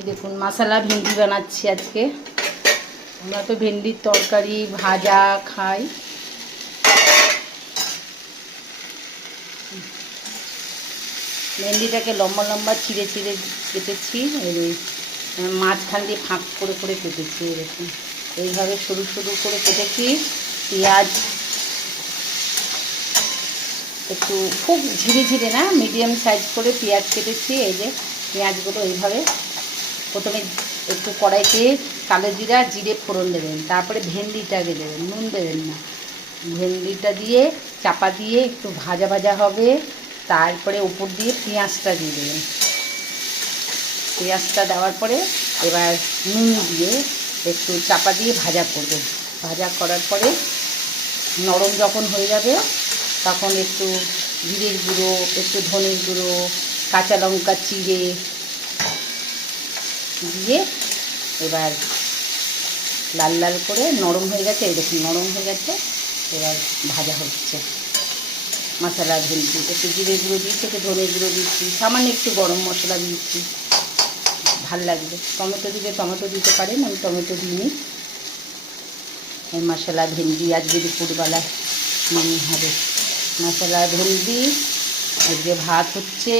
এই দেখুন মশলা ভেন্ডি বানাচ্ছি আজকে। আমরা তো ভেন্ডির তরকারি ভাজা খাই। ভেন্ডিটাকে লম্বা লম্বা চিড়ে চিড়ে কেটেছি, মাঝখান দিয়ে ফাঁক করে করে কেটেছি। এরকম এইভাবে সরু সরু করে কেটেছি। পেঁয়াজ একটু খুব ঝিরে ঝিরে না, মিডিয়াম সাইজ করে পেঁয়াজ কেটেছি। এই যে পেঁয়াজগুলো এইভাবে প্রথমে একটু কড়াইতে কালো জিরা জিরে ফোড়ন দেবেন, তারপরে ভেন্ডিটাকে দেবেন, নুন দেবেন না। ভেন্ডিটা দিয়ে চাপা দিয়ে একটু ভাজা ভাজা হবে, তারপরে উপর দিয়ে পেঁয়াজটা দিয়ে দেবেন। পেঁয়াজটা দেওয়ার পরে এবার নুন দিয়ে একটু চাপা দিয়ে ভাজা করবেন। ভাজা করার পরে নরম যখন হয়ে যাবে তখন একটু জিরের গুঁড়ো, একটু ধনের গুঁড়ো, কাঁচা লঙ্কা চিড়ে দিয়ে এবার লাল লাল করে নরম হয়ে গেছে। এই দেখুন নরম হয়ে গেছে। এবার ভাজা হচ্ছে মশলা ভেন্ডি। একটু জিরে গুঁড়ো দিয়েছি, একটু ধনের গুঁড়ো দিচ্ছি, সামান্য একটু গরম মশলা দিচ্ছি। ভাল লাগবে। টমেটো দিলে টমেটো দিতে পারেন, আমি টমেটো দিইনি। এই মশলা ভেন্ডি আজকে দুপুরবেলা মনে হবে। মশলা ভেন্ডি আজকে ভাত হচ্ছে।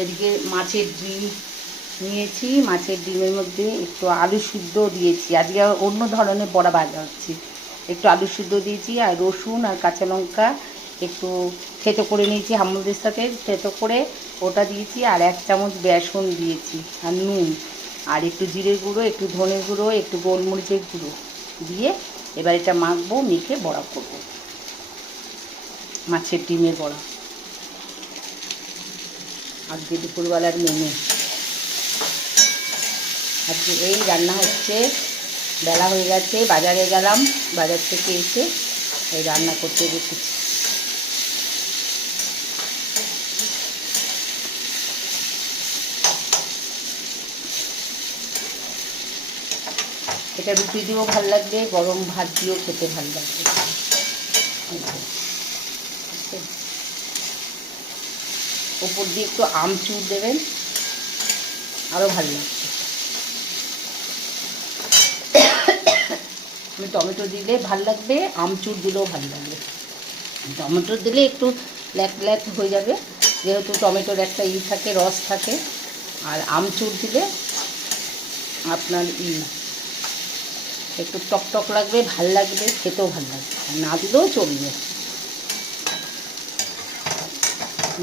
এদিকে মাছের ডিম নিয়েছি, মাছের ডিমের মধ্যে একটু আলু সিদ্ধ দিয়েছি। আজকে অন্য ধরনের বড়া ভাজা হচ্ছে। একটু আলু সিদ্ধ দিয়েছি আর রসুন আর কাঁচা লঙ্কা একটু থেতো করে নিয়েছি, হামুদের সাথে থেতো করে ওটা দিয়েছি। আর 1 চামচ বেসন দিয়েছি আর নুন আর একটু জিরে গুঁড়ো, একটু ধনের গুঁড়ো, একটু গোলমরিচের গুঁড়ো দিয়ে এবার এটা মাখবো, মেখে বড়া করবো। মাছের ডিমের বড়া আজকে দুপুরবেলার মেনু। আজকে এই রান্না হচ্ছে। বেলা হয়ে গেছে, বাজারে গেলাম, বাজার থেকে এসে এই রান্না করতে বসেছি। এটা রুটি দিয়েও ভাল লাগবে, গরম ভাত দিয়েও খেতে ভাল লাগবে। ওপর দিয়ে একটু আমচুর দেবেন, আরও ভাল লাগবে। আমি টমেটো দিলে ভাল লাগবে, আমচুর দিলেও ভাল লাগবে। টমেটো দিলে একটু ল্যাক ল্যাক হয়ে যাবে, যেহেতু টমেটোর একটা থাকে, রস থাকে। আর আমচুর দিলে আপনার একটু টক টক লাগবে, ভাল লাগবে, খেতেও ভাল লাগবে। না দিলেও চলবে।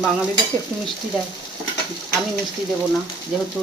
বাঙালিদের তো একটু মিষ্টি দেয়, আমি মিষ্টি দেবো না, যেহেতু